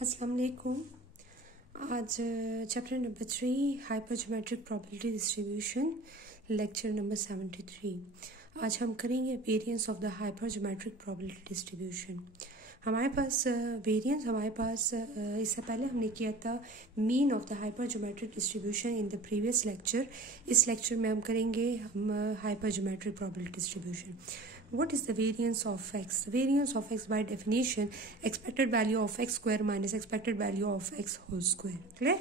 अस्सलाम वालेकुम। आज chapter number 3 hypergeometric probability distribution, lecture number 73। आज हम करेंगे variance of the hypergeometric probability distribution. हमारे पास इससे पहले हमने किया था mean of the hypergeometric distribution in the previous lecture. इस लेक्चर में हम करेंगे hypergeometric probability distribution. What is the variance of x? The variance of x by definition, expected value of x square minus expected value of x whole square. Clear?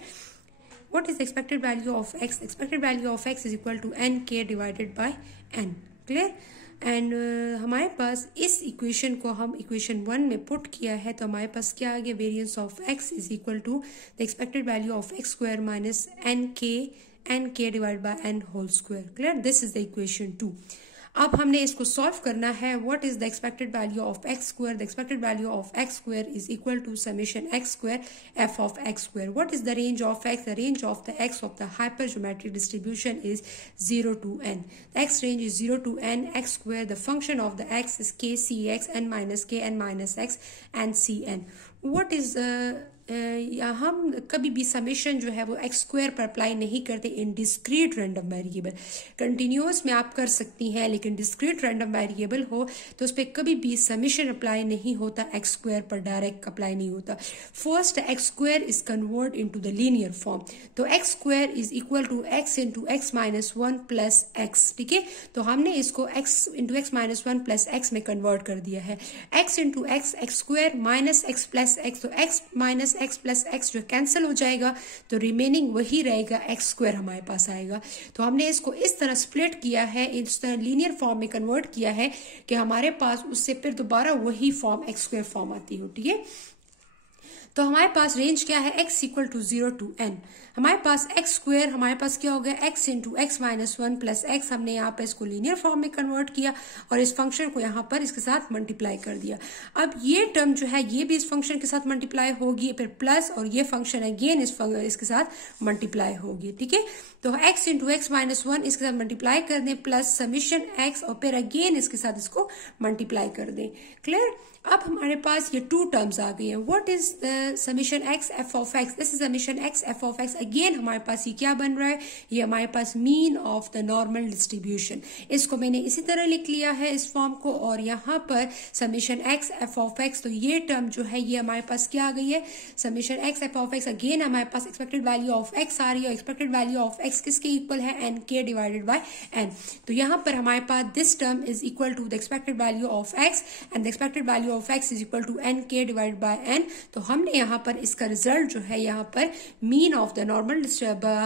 What is the expected value of x? Expected value of x is equal to nk divided by n. Clear? And हमारे पास इस equation को हम equation 1 में put किया है, तो हमारे पास क्या आ गया? Variance of x is equal to the expected value of x square minus nk divide by n whole square. Clear? This is the equation 2. अब हमने इसको सॉल्व करना है. What is the expected value of x square? The expected value of x square is equal to summation x square f of x square. What is the range of x? The range of the x of the hypergeometric distribution is 0 to n. The x range is 0 to n. X square, the function of the x is k c x n minus k n minus x and c n. What is हम कभी भी summation जो है वो x square पर apply नहीं करते इन discrete random variable. Continuous में आप कर सकती हैं, लेकिन डिस्क्रीट रैंडम वेरिएबल हो तो उस पर कभी भी समेशन अप्लाई नहीं होता, एक्स स्क्वायर पर डायरेक्ट अप्लाई नहीं होता. First x square is convert into the linear form. तो x square is equal to x into x minus 1 plus x. ठीक है, तो हमने इसको x into x minus 1 plus x में कन्वर्ट कर दिया है. X into x x square minus x plus x, तो x minus x plus x जो कैंसिल हो जाएगा, तो रिमेनिंग वही रहेगा, एक्स स्क्वायर हमारे पास आएगा. तो हमने इसको इस तरह स्प्लिट किया है, इस तरह लीनियर फॉर्म में कन्वर्ट किया है कि हमारे पास उससे फिर दोबारा वही फॉर्म एक्स स्क्वायर फॉर्म आती हो. ठीक है, तो हमारे पास रेंज क्या है? x equal to 0 to n. हमारे पास x स्क्वायर हमारे पास क्या हो गया? x into x minus 1 plus x. हमने यहाँ पर इसको लीनियर फॉर्म में कन्वर्ट किया और इस फंक्शन को यहाँ पर इसके साथ मल्टीप्लाई कर दिया. अब ये टर्म जो है ये भी इस फंक्शन के साथ मल्टीप्लाई होगी, फिर प्लस, और ये फंक्शन अगेन इसके साथ मल्टीप्लाई होगी. ठीक है, तो x इंटू एक्स माइनस 1 इसके साथ मल्टीप्लाई कर दें प्लस समिशन x, और फिर अगेन इसके साथ इसको मल्टीप्लाई कर दें. क्लियर? अब हमारे पास ये 2 टर्म्स आ गई हैं. What is the summation x f of x? This is summation x f of x. Again हमारे पास ये क्या बन रहा है? ये हमारे पास mean of the normal distribution. इसको मैंने इसी तरह लिख लिया है इस फॉर्म को, और यहाँ पर summation x f of x. तो ये टर्म जो है ये हमारे पास क्या आ गई है? Summation x f of x. Again हमारे पास एक्सपेक्टेड वैल्यू ऑफ x आ रही है, और एक्सपेक्टेड वैल्यू ऑफ x किसके इक्वल है? nk divided by n. तो यहाँ पर हमारे पास this term is equal to the expected value of x, and the expected value of x is equal to nk divide by n. तो हमने यहाँ पर इसका रिजल्ट जो है यहाँ पर mean of the normal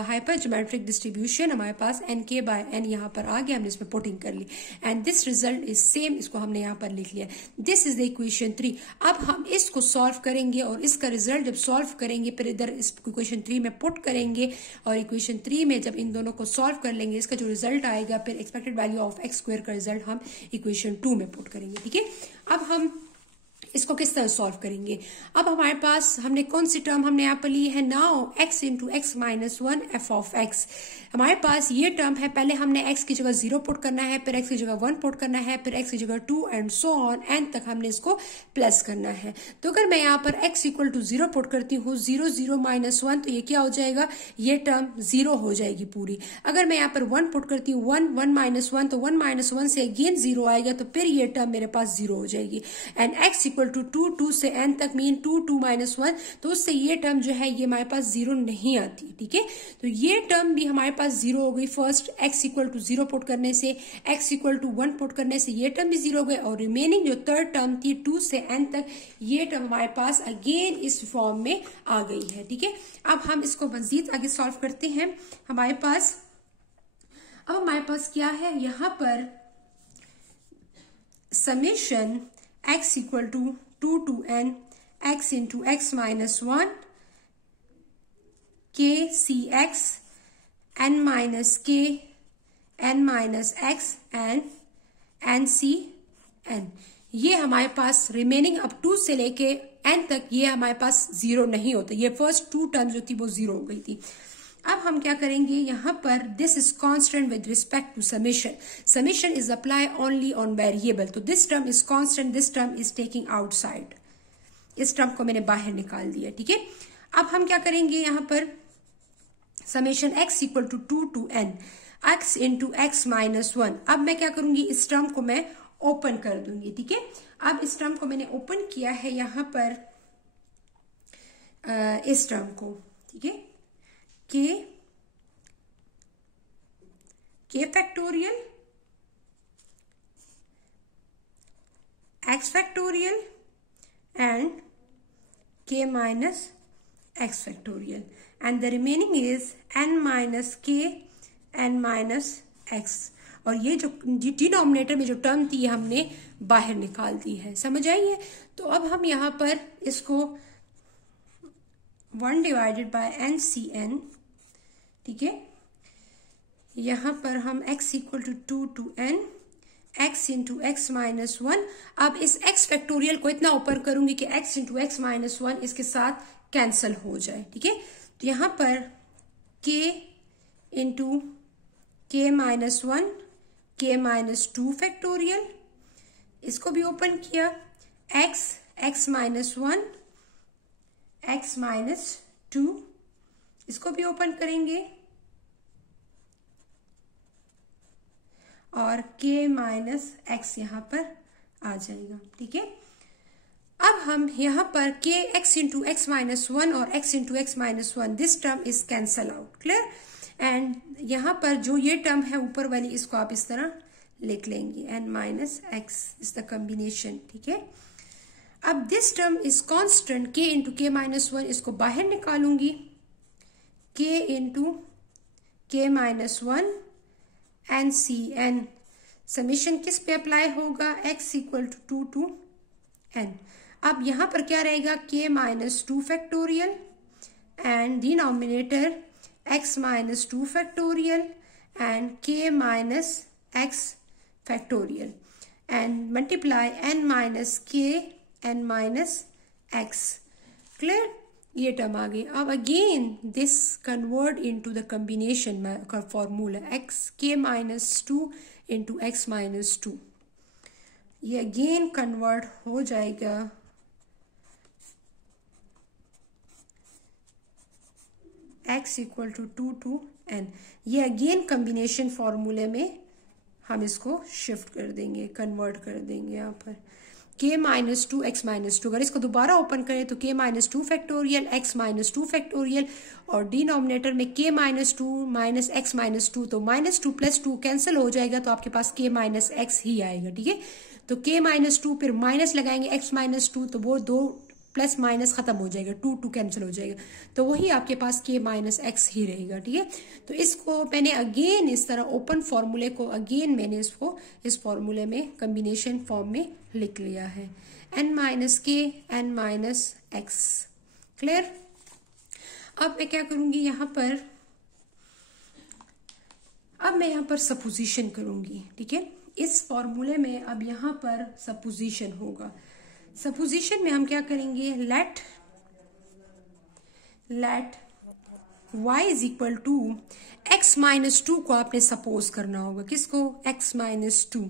hypergeometric distribution हमारे पास nk बाय n यहाँ पर आ गया. हमने इसमें पुटिंग कर ली and this result is same. इसको हमने यहाँ पर लिख लिया. This is the equation 3. अब हम इसको सॉल्व करेंगे और इसका रिजल्ट जब सॉल्व करेंगे फिर इधर इस इक्वेशन 3 में पुट करेंगे, और इक्वेशन 3 में जब इन दोनों को सॉल्व कर लेंगे इसका जो रिजल्ट आएगा फिर expected value of x square का रिजल्ट हम इक्वेशन 2 में पुट करेंगे. ठीक है, अब हम इसको किस तरह सॉल्व करेंगे? अब हमारे पास हमने कौन सी टर्म हमने यहाँ पर ली है? Now x into x minus 1 F of x. हमारे पास ये टर्म है. पहले हमने x की जगह 0 पुट करना है, फिर x की जगह 1 पुट करना है, फिर x की जगह 2 एंड सो ऑन n तक हमने इसको प्लस करना है. तो अगर मैं यहाँ पर x इक्वल टू 0 पुट करती हूँ, 0 0 माइनस 1, तो ये क्या हो जाएगा? ये टर्म 0 हो जाएगी पूरी. अगर मैं यहाँ पर 1 पुट करती हूँ, 1 1 माइनस 1, तो 1 माइनस 1 से अगेन 0 आएगा, तो फिर ये टर्म मेरे पास 0 हो जाएगी. एंड x इक्वल टू 2 2 से n तक मीन 2 2 माइनस 1, तो उससे ये टर्म जो है ये हमारे पास 0 नहीं आती. ठीक है, तो ये टर्म भी हमारे पास 0 हो गई. First x equal to 0 put करने से, x इक्वल टू 1 पुट करने से ये टर्म भी 0 हो गए, और रिमेनिंग जो थर्ड टर्म थी 2 से n तक, ये टर्म हमारे पास अगेन इस फॉर्म में आ गई है. ठीक है, अब हम इसको मजीद आगे सॉल्व करते हैं. हमारे पास क्या है? यहाँ पर summation x equal to 2 to n x into x minus 1 k c x n minus k n minus x and n c n. ये हमारे पास रिमेनिंग अब 2 से लेके n तक ये हमारे पास 0 नहीं होता. ये फर्स्ट 2 टर्म जो थी वो 0 हो गई थी. अब हम क्या करेंगे? यहाँ पर this is constant with respect to summation. Summation is apply only on variable. तो this term is constant, this term is taking outside. इस टर्म को मैंने बाहर निकाल दिया, ठीक है। अब हम क्या करेंगे यहाँ पर, summation x equal to 2 to n x into x minus 1। अब मैं क्या करूंगी, इस टर्म को मैं ओपन कर दूंगी, ठीक है। अब इस टर्म को मैंने ओपन किया है यहाँ पर, इस टर्म को, ठीक है, k factorial x factorial and k minus x factorial and the remaining is n minus k n minus x। और ये जो डिनोमिनेटर में जो टर्म थी हमने बाहर निकाल दी है, समझ आई है। तो अब हम यहाँ पर इसको 1 divided by n c n, ठीक है, यहाँ पर हम x equal to 2 to n x into x minus 1। अब इस x फैक्टोरियल को इतना ओपन करूंगी कि x इंटू एक्स माइनस 1 इसके साथ कैंसल हो जाए, ठीक है। तो यहां पर k into k minus 1 k minus 2 factorial, इसको भी ओपन किया, x माइनस 1 x माइनस 2, इसको भी ओपन करेंगे, और k माइनस एक्स यहाँ पर आ जाएगा, ठीक है। अब हम यहाँ पर k x into x minus 1 और x into x minus 1, this term is cancel out, clear. And यहाँ पर जो ये टर्म है ऊपर वाली, इसको आप इस तरह लिख लेंगे, n minus x is the combination, ठीक है। अब this term is constant, k into k minus 1, इसको बाहर निकालूंगी, k into k minus 1 n c n. Summation किस पे अप्लाई होगा, x equal to 2 to n। अब यहां पर क्या रहेगा, k minus 2 factorial and denominator x minus 2 factorial and k minus x factorial and multiply n minus k n minus x, clear. ये term आ गई। अब again this convert into the combination का formula, x k minus 2 into x minus 2, ये again convert हो जाएगा x equal to 2 to n। ये again combination फॉर्मूले में हम इसको शिफ्ट कर देंगे, कन्वर्ट कर देंगे यहाँ पर, k माइनस 2 एक्स माइनस 2। अगर इसको दोबारा ओपन करें तो k minus 2 factorial x minus 2 factorial, और डिनोमिनेटर में k minus 2 minus x minus 2, तो माइनस 2 प्लस 2 कैंसिल हो जाएगा, तो आपके पास k माइनस एक्स ही आएगा, ठीक है। तो k माइनस 2 फिर माइनस लगाएंगे x माइनस 2, तो वो 2 प्लस माइनस खत्म हो जाएगा, 2 कैंसिल हो जाएगा, तो वही आपके पास k माइनस एक्स ही रहेगा, ठीक है। तो इसको मैंने अगेन इस तरह ओपन फॉर्मूले को अगेन मैंने इसको इस फॉर्मूले में कॉम्बिनेशन फॉर्म में लिख लिया है, n minus k n minus x, clear. अब मैं क्या करूंगी यहाँ पर, अब मैं यहाँ पर सपोजिशन करूंगी, ठीक है। इस फॉर्मूले में अब यहाँ पर सपोजिशन होगा। सपोजिशन में हम क्या करेंगे, let y is equal to x minus 2 को आपने सपोज करना होगा, किसको, x minus 2,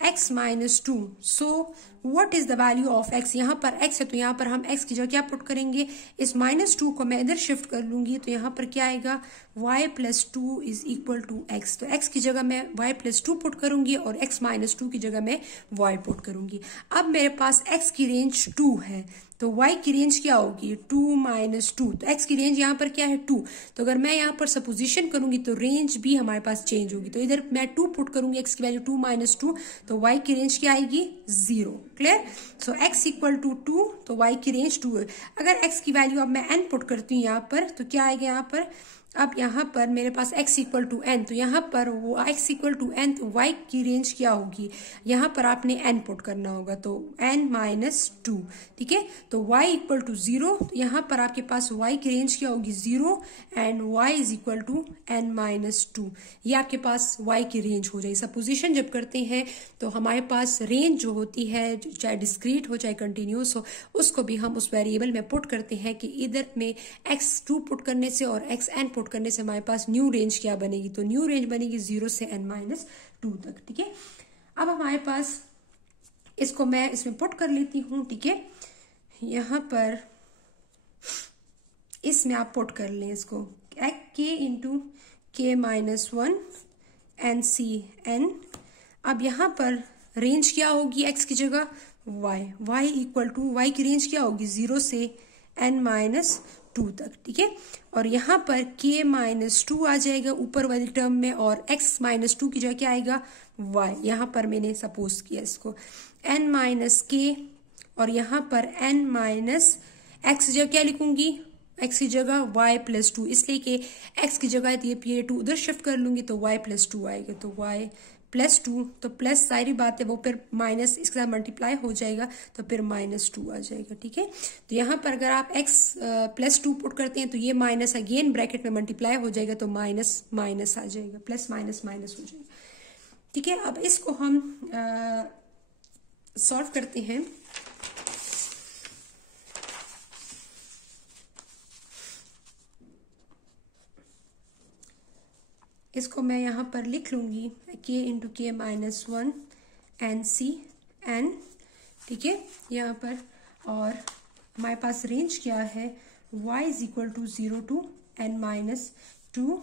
x minus 2। So what is the value of x, यहाँ पर x है तो यहाँ पर हम x की जगह क्या पुट करेंगे, इस माइनस 2 को मैं इधर शिफ्ट कर लूंगी, तो यहाँ पर क्या आएगा, y plus 2 is equal to x। तो x की जगह मैं y प्लस 2 पुट करूंगी और x माइनस 2 की जगह मैं y पुट करूंगी। अब मेरे पास x की रेंज 2 है, तो y की रेंज क्या होगी, 2 माइनस 2, तो x की रेंज यहाँ पर क्या है, 2। तो अगर मैं यहाँ पर सपोजिशन करूंगी तो रेंज भी हमारे पास चेंज होगी, तो इधर मैं 2 पुट करूंगी, x की वैल्यू 2 माइनस 2, तो y की रेंज क्या आएगी, 0, clear. So x equal to 2, तो y की रेंज 2 है। अगर x की वैल्यू अब मैं n पुट करती हूँ यहाँ पर, तो क्या आएगा यहाँ पर, अब यहाँ पर मेरे पास x इक्वल टू n, तो यहाँ पर वो x इक्वल टू n, तो y की रेंज क्या होगी, यहाँ पर आपने n पुट करना होगा, तो n माइनस 2, ठीक है। तो y इक्वल टू 0, तो यहाँ पर आपके पास y की रेंज क्या होगी, 0 and y is equal to n minus 2, ये आपके पास y की रेंज हो जाएगी। सपोजिशन जब करते हैं तो हमारे पास रेंज जो होती है, चाहे डिस्क्रीट हो चाहे कंटिन्यूस हो, उसको भी हम उस वेरिएबल में पुट करते हैं कि इधर में x2 पुट करने से और xn पुट करने से हमारे पास न्यू रेंज क्या बनेगी, तो न्यू रेंज बनेगी 0 से n माइनस 2 तक, ठीक है। अब हमारे पास इसको मैं इसमें पुट कर लेती हूँ, ठीक है। यहाँ पर इसमें आप पुट कर लें इसको k into k minus 1 n c N. अब यहाँ पर रेंज क्या होगी x की जगह y इक्वल टू y की रेंज क्या होगी 0 से n माइनस 2 तक, ठीक है। और यहाँ पर k माइनस 2 आ जाएगा ऊपर वाली टर्म में और x माइनस 2 की जगह क्या आएगा y। यहाँ पर मैंने सपोज किया इसको n माइनस k और यहाँ पर n माइनस x जगह क्या लिखूंगी x की जगह y प्लस 2, इसलिए कि x की जगह ये 2 उधर शिफ्ट कर लूंगी तो y प्लस 2 आएगा, तो y प्लस 2 तो प्लस सारी बात है वो फिर माइनस इसके साथ मल्टीप्लाई हो जाएगा तो फिर माइनस 2 आ जाएगा, ठीक है। तो यहाँ पर अगर आप x प्लस 2 पुट करते हैं तो ये माइनस अगेन ब्रैकेट में मल्टीप्लाई हो जाएगा तो माइनस माइनस आ जाएगा, प्लस माइनस माइनस हो जाएगा, ठीक है। अब इसको हम सॉल्व करते हैं। इसको मैं यहाँ पर लिख लूंगी k into k minus 1 n c n, ठीक है यहाँ पर। और हमारे पास रेंज क्या है y is equal to 0 to n minus 2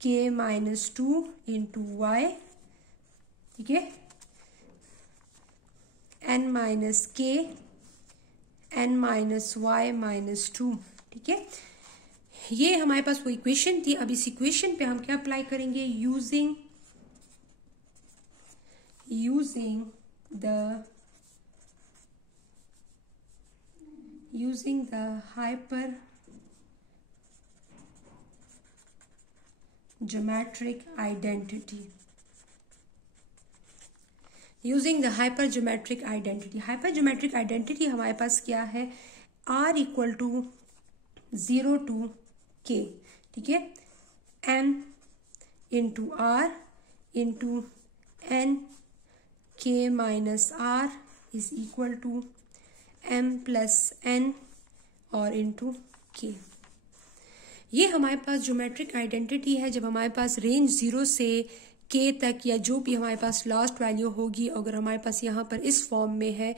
k minus 2 into y, ठीक है, n minus k n minus y minus 2, ठीक है। ये हमारे पास वो इक्वेशन थी। अब इस इक्वेशन पे हम क्या अप्लाई करेंगे using the hyper geometric identity. Using the hyper geometric identity, hyper geometric identity हमारे पास क्या है r इक्वल टू 0 टू k, ठीक है, m into r into n k minus r is equal to m plus n और into k। ये हमारे पास ज्योमेट्रिक आइडेंटिटी है जब हमारे पास रेंज 0 से k तक या जो भी हमारे पास लास्ट वैल्यू होगी, अगर हमारे पास यहाँ पर इस फॉर्म में है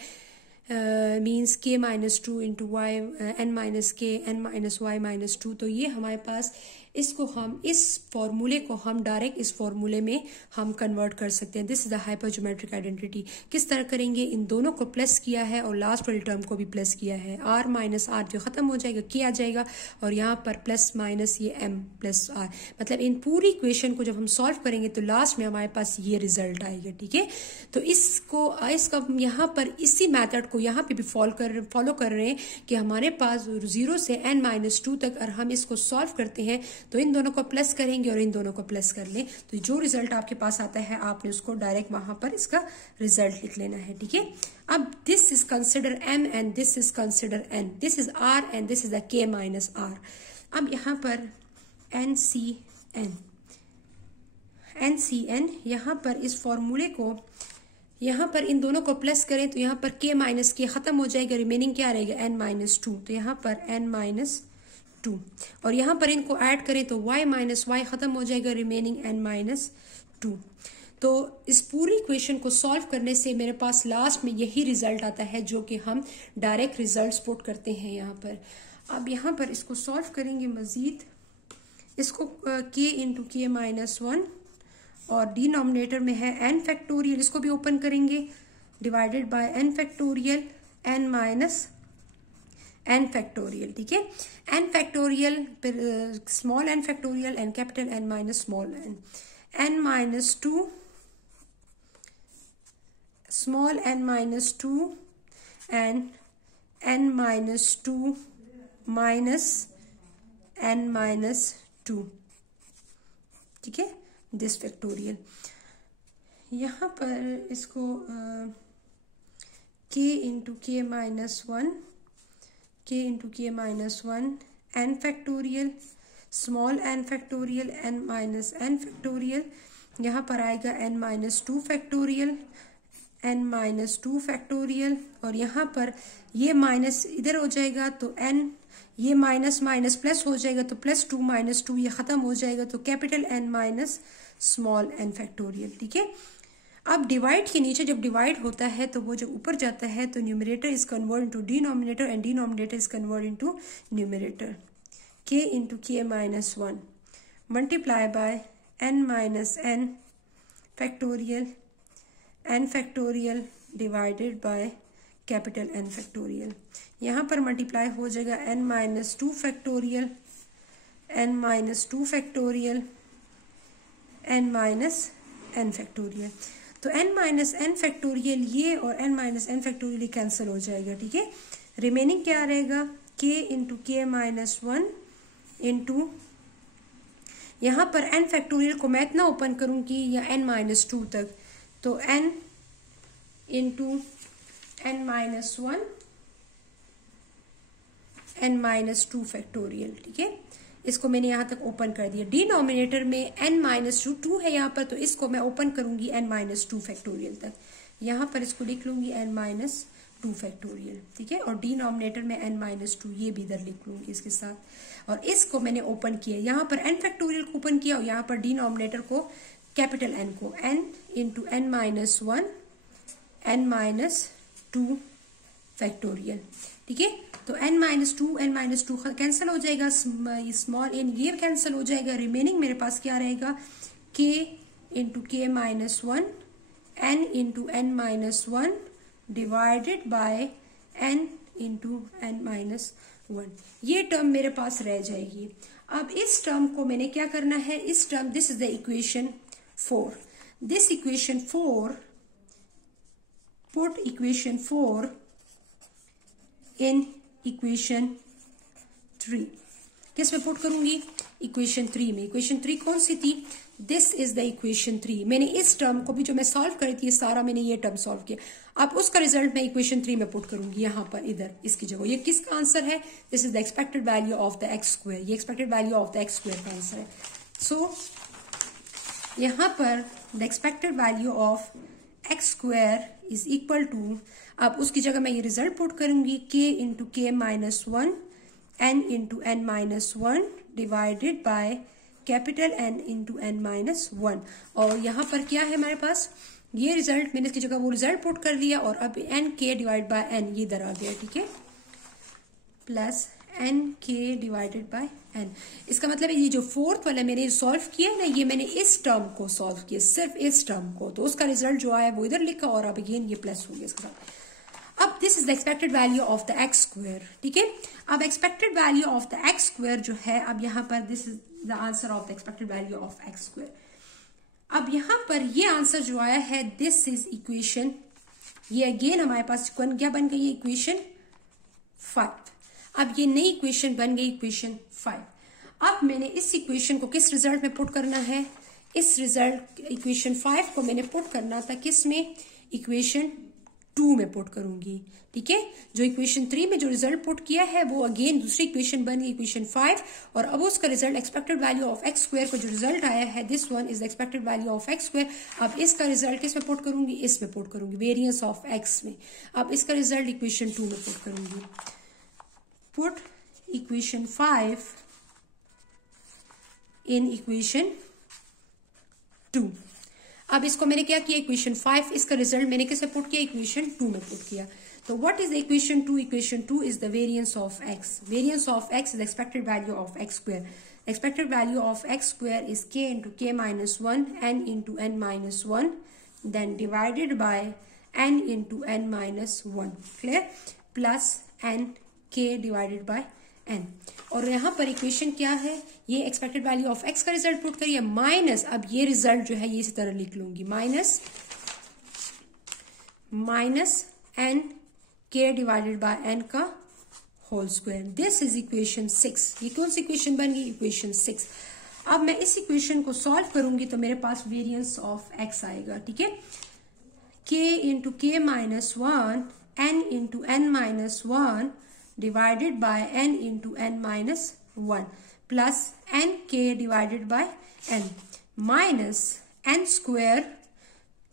means k minus 2 into y n minus k n minus y minus 2, तो ये हमारे पास इसको हम इस फॉर्मूले को हम डायरेक्ट इस फॉर्मूले में हम कन्वर्ट कर सकते हैं। This is the hyper geometric identity. किस तरह करेंगे, इन दोनों को प्लस किया है और लास्ट वाली टर्म को भी प्लस किया है, r माइनस आर जो खत्म हो जाएगा k आ जाएगा और यहाँ पर प्लस माइनस ये m प्लस r, मतलब इन पूरी इक्वेशन को जब हम सॉल्व करेंगे तो लास्ट में हमारे पास ये रिजल्ट आएगा, ठीक है। तो इसका यहाँ पर इसी मैथड को यहाँ पे भी फॉलो कर रहे हैं कि हमारे पास 0 से n माइनस 2 तक और हम इसको सॉल्व करते हैं तो इन दोनों को प्लस करेंगे और इन दोनों को प्लस कर लें तो जो रिजल्ट आपके पास आता है आपने उसको डायरेक्ट वहां पर इसका रिजल्ट लिख लेना है, ठीक है। अब this is consider m and this is consider n, this is r and this is the k minus r। अब यहाँ पर NCN यहाँ पर इस फॉर्मूले को यहाँ पर इन दोनों को प्लस करें तो यहाँ पर k माइनस के खत्म हो जाएगा, रिमेनिंग क्या रहेगा n माइनस 2, तो यहाँ पर n माइनस 2 और यहाँ पर इनको ऐड करें तो y माइनस वाई खत्म हो जाएगा, रिमेनिंग n माइनस 2। तो इस पूरी इक्वेशन को सॉल्व करने से मेरे पास लास्ट में यही रिजल्ट आता है जो कि हम डायरेक्ट रिजल्ट पुट करते हैं यहाँ पर। अब यहाँ पर इसको सॉल्व करेंगे मजीद, इसको k इंटू के माइनस 1 और डिनोमिनेटर में है n फैक्टोरियल, इसको भी ओपन करेंगे divided by n factorial n minus n factorial, ठीक है। n फैक्टोरियल फिर small n factorial n capital n minus small n minus 2 small n minus 2 and n minus 2 minus n minus 2, ठीक है, this factorial. यहाँ पर इसको k into k minus 1 k into k minus 1 n factorial small n factorial n minus n factorial, यहाँ पर आएगा n minus 2 factorial n minus 2 factorial और यहाँ पर ये माइनस इधर हो जाएगा तो n ये माइनस माइनस प्लस हो जाएगा तो प्लस 2 माइनस 2 ये खत्म हो जाएगा तो capital N minus small n factorial, ठीक है। अब डिवाइड के नीचे जब डिवाइड होता है तो वो जब ऊपर जाता है तो numerator is convert into denominator and denominator is convert into numerator. k into k minus 1 multiply by n minus n factorial n factorial divided by capital N factorial. यहाँ पर मल्टीप्लाई हो जाएगा n minus 2 factorial, n minus 2 factorial, n minus n factorial. तो n minus n factorial ये और n minus n factorial cancel हो जाएगा. ठीक है, रिमेनिंग क्या रहेगा k into k minus 1 into यहाँ पर n फैक्टोरियल को मैं इतना ओपन करूंगी या n माइनस 2 तक, तो n into n minus 1 n minus 2 factorial. ठीक है, इसको मैंने यहाँ तक ओपन कर दिया. डिनोमिनेटर में n माइनस 2 है यहाँ पर, तो इसको मैं ओपन करूंगी n माइनस 2 फैक्टोरियल तक. यहाँ पर इसको लिख लूंगी n माइनस 2 फैक्टोरियल. ठीक है, और डिनोमिनेटर में n माइनस 2 ये भी इधर लिख लूंगी इसके साथ. और इसको मैंने ओपन किया, यहाँ पर n फैक्टोरियल को ओपन किया और यहाँ पर डिनोमिनेटर को कैपिटल N को n into n minus 1 n minus 2 factorial. ठीक है, तो n माइनस 2 कैंसिल हो जाएगा, स्मॉल n ये कैंसिल हो जाएगा. रिमेनिंग मेरे पास क्या रहेगा k into k minus 1 n into n minus 1 divided by n into n minus 1. ये टर्म मेरे पास रह जाएगी. अब इस टर्म को मैंने क्या करना है, इस term this is the equation 4. This equation 4 put equation 4 in equation 3. किस में पुट करूंगी, इक्वेशन 3 में. इक्वेशन 3 कौन सी थी, दिस इज द इक्वेशन 3. मैंने इस टर्म को भी जो मैं सॉल्व करी थी सारा मैंने ये टर्म सॉल्व किया. अब उसका रिजल्ट मैं इक्वेशन 3 में पुट करूंगी यहाँ पर, इधर इसकी जगह. ये किसका आंसर है, this is the expected value of the x square. ये expected value of the x square का आंसर है. सो यहाँ पर the expected value of x square is equal to, अब उसकी जगह मैं ये रिजल्ट पुट करूंगी k into k minus 1 n into n minus 1 divided by capital N into n minus 1. और यहाँ पर क्या है हमारे पास, ये रिजल्ट मैंने इसकी जगह वो रिजल्ट पुट कर दिया और अब n k divide by n ये इधर आ गया. ठीक है, plus n k divided by n. इसका मतलब है ये जो फोर्थ वाला मैंने सॉल्व किया ना, ये मैंने इस टर्म को सॉल्व किया, सिर्फ इस टर्म को, तो उसका रिजल्ट जो आया वो इधर लिखा और अब अगेन ये प्लस हो गया इसके साथ. अब this is the expected value of the x square. ठीक है, अब expected value of the x square जो है, अब यहाँ पर this is the answer of the expected value of x square. अब यहाँ पर ये आंसर जो आया है, दिस इज इक्वेशन, ये अगेन हमारे पास क्या बन गई, इक्वेशन 5. अब ये नई इक्वेशन बन गई इक्वेशन 5. अब मैंने इस इक्वेशन को किस रिजल्ट में पुट करना है, इस रिजल्ट इक्वेशन 5 को मैंने पुट करना था किस में, इक्वेशन 2 में पुट करूंगी. ठीक है, जो इक्वेशन 3 में जो रिजल्ट पुट किया है वो अगेन दूसरी इक्वेशन बन गई इक्वेशन 5. और अब उसका result expected value of x square को जो रिजल्ट आया है, this one is the expected value of x square. अब इसका रिजल्ट किस में पुट करूंगी, इसमें पुट करूंगी, वेरिएंस ऑफ एक्स में. अब इसका रिजल्ट इक्वेशन 2 में पुट करूंगी. Put equation 5 in equation 2. अब इसको मैंने क्या किया, इक्वेशन 5, इसका रिजल्ट मैंने किसे पुट किया, इक्वेशन 2 में पुट किया. तो what is the equation 2, equation 2 is the variance of x. Variance of x is expected value of x square. Expected value of x square is k into k minus 1 n into n minus 1 then divided by n into n minus 1. Clear, plus n k divided by n. और यहाँ पर equation क्या है, ये expected value of x का result put करिए minus, अब ये रिजल्ट जो है ये इसी तरह लिख लूंगी, minus n k divided by n का whole square. This is equation 6. ये कौन सी इक्वेशन बन गई, इक्वेशन 6. अब मैं इस इक्वेशन को सॉल्व करूंगी तो मेरे पास वेरिएंस ऑफ x आएगा. ठीक है, k into k minus 1 n into n minus 1 divided by n into n minus 1 plus n k divided by n minus n square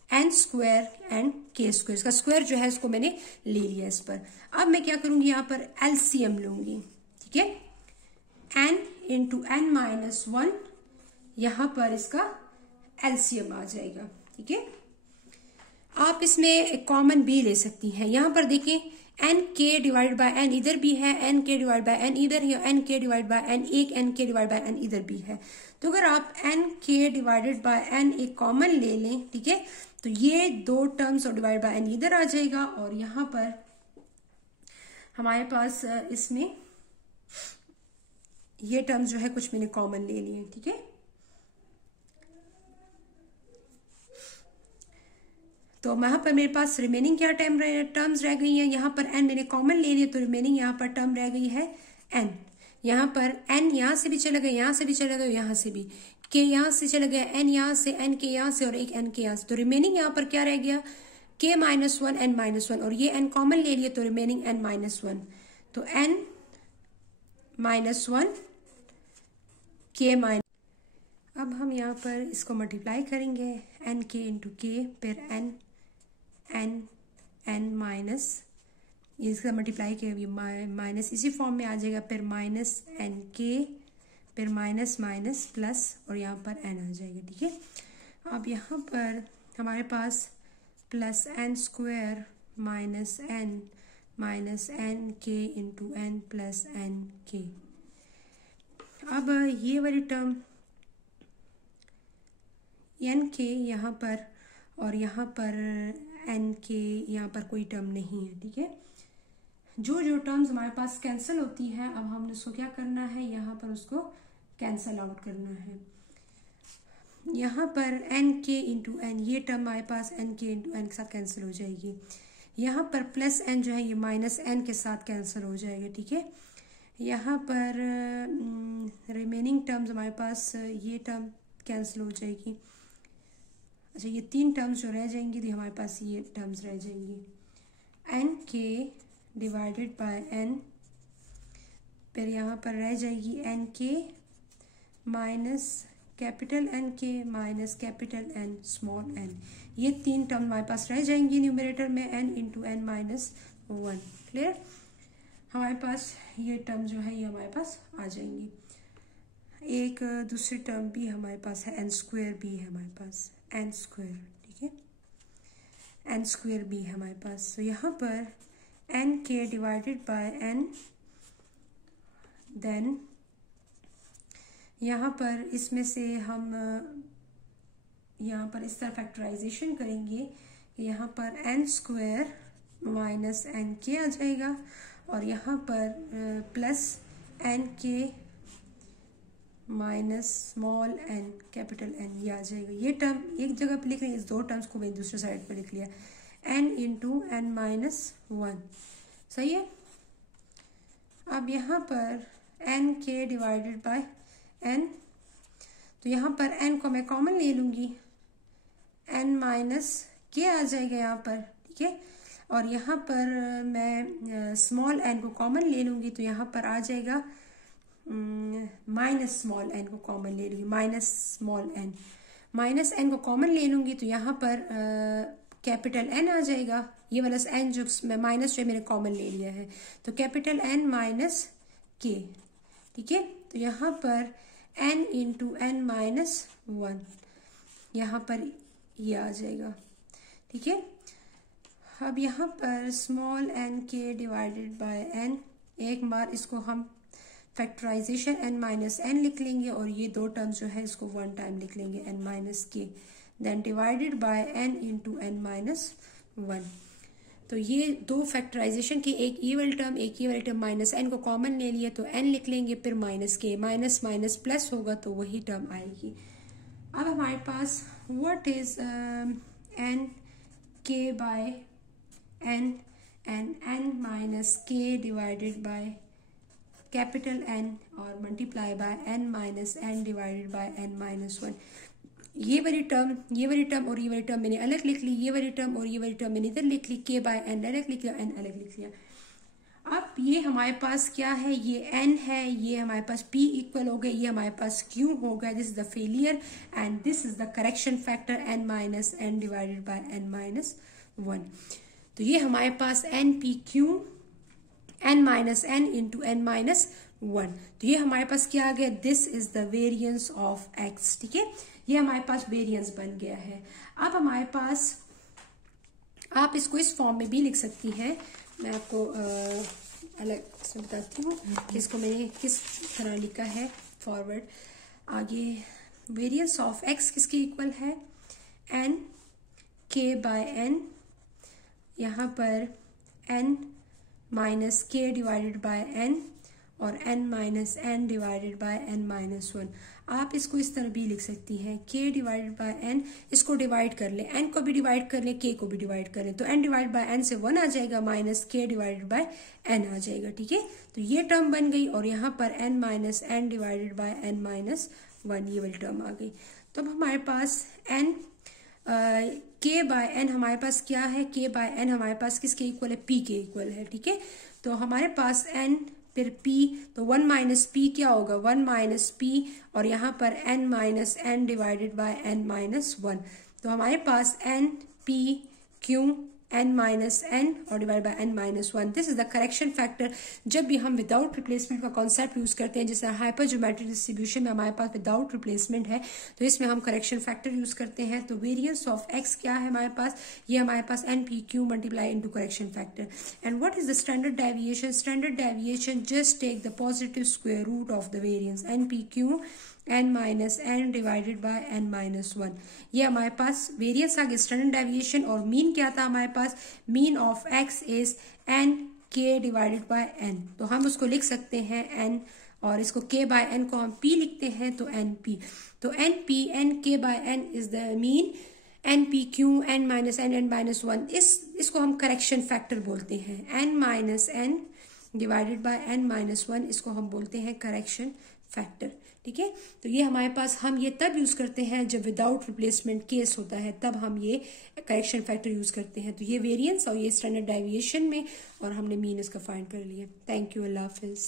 and k square. इसका square जो है इसको मैंने ले लिया इस पर. अब मैं क्या करूंगी, यहाँ पर एलसीएम लूंगी. ठीक है, n into n minus 1, यहाँ पर इसका एलसीएम आ जाएगा. ठीक है, आप इसमें कॉमन बी ले सकती हैं। यहां पर देखें एन के डिवाइड बाय एन इधर भी है, एन के डिवाइड बाय एन इधर है, एन के डिवाइड बाय एन, एक एन के डिवाइड बाय एन इधर भी है। तो अगर आप एन के डिवाइडेड बाय एन एक कॉमन ले लें, ठीक है, तो ये दो टर्म्स और डिवाइड बाय एन इधर आ जाएगा और यहां पर हमारे पास इसमें ये टर्म्स जो है कुछ मैंने कॉमन ले लिए, ठीक है। तो वहां पर मेरे पास रिमेनिंग क्या टर्म्स रह गई हैं, यहाँ पर एन मैंने कॉमन ले लिया तो रिमेनिंग यहाँ पर टर्म रह गई है एन। यहाँ पर एन यहाँ से भी चला गया, यहाँ से भी चला गया, यहाँ से भी, के यहाँ से चला गया, एन यहाँ से, एन के यहाँ से और एक एन के यहाँ से। तो रिमेनिंग यहाँ पर क्या रह गया, k minus one n minus one, और ये एन कॉमन ले लिया तो रिमेनिंग एन माइनस वन। तो n minus one k minus, अब हम यहाँ पर इसको मल्टीप्लाई करेंगे एन के इंटू के, फिर एन एन एन माइनस, इसका मल्टीप्लाई किया माइनस इसी फॉर्म में आ जाएगा, फिर माइनस एन के, फिर माइनस माइनस प्लस और यहाँ पर एन आ जाएगा, ठीक है। अब यहाँ पर हमारे पास plus n square minus n k into n plus n k. अब ये वाली टर्म एन के यहाँ पर और यहाँ पर एन के यहाँ पर कोई टर्म नहीं है, ठीक है। जो टर्म्स हमारे पास कैंसिल होती हैं, अब हमने उसको क्या करना है, यहाँ पर उसको कैंसिल आउट करना है। यहाँ पर एन के इंटू एन, ये टर्म हमारे पास एन के इंटू एन के साथ कैंसिल हो जाएगी। यहाँ पर प्लस एन जो है ये माइनस एन के साथ कैंसिल हो जाएगा, ठीक है। यहाँ पर रिमेनिंग टर्म्स हमारे पास ये टर्म कैंसिल हो जाएगी। अच्छा, ये तीन टर्म्स जो रह जाएंगी तो हमारे पास ये टर्म्स रह जाएंगी, एन के डिवाइडेड बाय एन, फिर यहाँ पर रह जाएगी n k minus capital n k minus capital n small n. ये तीन टर्म हमारे पास रह जाएंगी न्यूमरेटर में, n into n minus one. Clear, हमारे पास ये टर्म जो है ये हमारे पास आ जाएंगी। एक दूसरी टर्म भी हमारे पास है, एन स्क्वायर भी है हमारे पास, एन स्क्वायर, ठीक है, एन स्क्वायर भी है हमारे पास। तो यहाँ पर एन के डिवाइडेड बाय एन, देन यहाँ पर इसमें से हम यहाँ पर इस तरह फैक्टराइजेशन करेंगे, यहाँ पर एन स्क्वायर माइनस एन के आ जाएगा और यहाँ पर plus n k minus small n capital n, ये आ जाएगा। ये टर्म एक जगह पे लिख रहे हैं, इस दो टर्म्स को मैंने दूसरे साइड पे लिख लिया, n into n minus one, सही है। अब यहाँ पर एन के डिवाइडेड बाय एन, तो यहाँ पर एन को मैं कॉमन ले लूँगी, एन माइनस के आ जाएगा यहाँ पर, ठीक है। और यहाँ पर मैं स्मॉल एन को कॉमन ले लूँगी तो यहाँ पर आ जाएगा माइनस स्मॉल एन को कॉमन ले लूँगी, minus small n, minus n को कॉमन ले लूँगी तो यहाँ पर कैपिटल एन आ जाएगा। ये वाला एन जो मैं माइनस जो मैंने कॉमन ले लिया है, तो कैपिटल एन माइनस के, ठीक है। तो यहाँ पर n into n minus one, यहाँ पर ये आ जाएगा, ठीक है। अब यहाँ पर स्मॉल एन के डिवाइडेड बाय एन, एक बार इसको हम फैक्टराइजेशन एन माइनस एन लिख लेंगे और ये दो टर्म्स जो है इसको वन टाइम लिख लेंगे, n minus k, then divided by n into n minus one. तो ये दो फैक्टराइजेशन के, एक ये वाली टर्म एक ये वाली टर्म, माइनस एन को कॉमन ले लिया तो एन लिख लेंगे, फिर माइनस के, माइनस माइनस प्लस होगा तो वही टर्म आएगी। अब हमारे पास what is n k by n and n minus k divided by capital n और multiply by n minus n divided by n minus one. ये वाली टर्म और ये वाली टर्म मैंने अलग लिख ली, ये वाली टर्म और ये वाली टर्म मैंने इधर लिख ली, के बाय एन अलग लिख लिया, एन अलग लिख लिया। अब ये हमारे पास क्या है, ये एन है, ये हमारे पास पी इक्वल हो गया, ये हमारे पास क्यू हो गया, this is the failure and this is the correction factor n minus n divided by n minus one. तो ये हमारे पास n p q n minus n into n minus one, तो ये हमारे पास क्या आ गया, this is the variance of x, ठीक है। ये हमारे पास वेरिएंस बन गया है। अब हमारे पास आप इसको इस फॉर्म में भी लिख सकती हैं। मैं आपको अलग से बताती हूँ कि इसको मैंने किस तरह लिखा है फॉरवर्ड। आगे वेरियंस ऑफ एक्स किसके इक्वल है, एन के बाय एन, यहाँ पर n minus k divided by n और n minus n divided by n minus 1। आप इसको इस तरह भी लिख सकती हैं, k डिवाइडेड बाय n, इसको डिवाइड कर लें, n को भी डिवाइड कर लें, k को भी डिवाइड कर लें, तो n डिवाइड बाय n से 1 आ जाएगा minus k divided by n आ जाएगा। ठीक है, तो ये टर्म बन गई और यहाँ पर n minus n divided by n minus 1 ये वाली टर्म आ गई। तो अब हमारे पास n k बाय n हमारे पास क्या है, k बाय n हमारे पास किसके इक्वल है, p के इक्वल है। ठीक है, तो हमारे पास n फिर p, तो 1 माइनस पी क्या होगा, 1 माइनस पी और यहाँ पर n minus n divided by n minus 1। तो हमारे पास n p q n minus n और divide by n minus 1। This is the correction factor. जब भी हम विदाउट रिप्लेसमेंट का कॉन्सेप्ट यूज करते हैं, जैसे हाइपर ज्योमेट्रिक डिस्ट्रीब्यूशन में हमारे पास विदाउट रिप्लेसमेंट है, तो इसमें हम करेक्शन फैक्टर यूज करते हैं। तो वेरियंस ऑफ x क्या है हमारे पास, ये हमारे पास n p q multiply into correction factor. And what is the standard deviation, standard deviation just take the positive square root of the variance n p q n minus n divided by n minus 1। ये हमारे पास variance आ गया standard deviation. और mean क्या था हमारे पास, mean of x is n k divided by n, तो हम उसको लिख सकते हैं n और इसको k बाय n को हम p लिखते हैं तो n p। तो n p n k by n is the mean, n p q n minus n n minus 1, इसको हम करेक्शन फैक्टर बोलते हैं। n minus n divided by n minus 1 इसको हम बोलते हैं करेक्शन फैक्टर। ठीक है, तो ये हमारे पास हम ये तब यूज करते हैं जब विदाउट रिप्लेसमेंट केस होता है, तब हम ये करेक्शन फैक्टर यूज करते हैं। तो ये वेरिएंस और ये स्टैंडर्ड डेविएशन में, और हमने मीन इसका फाइंड कर लिया। Thank you, Allah Hafiz.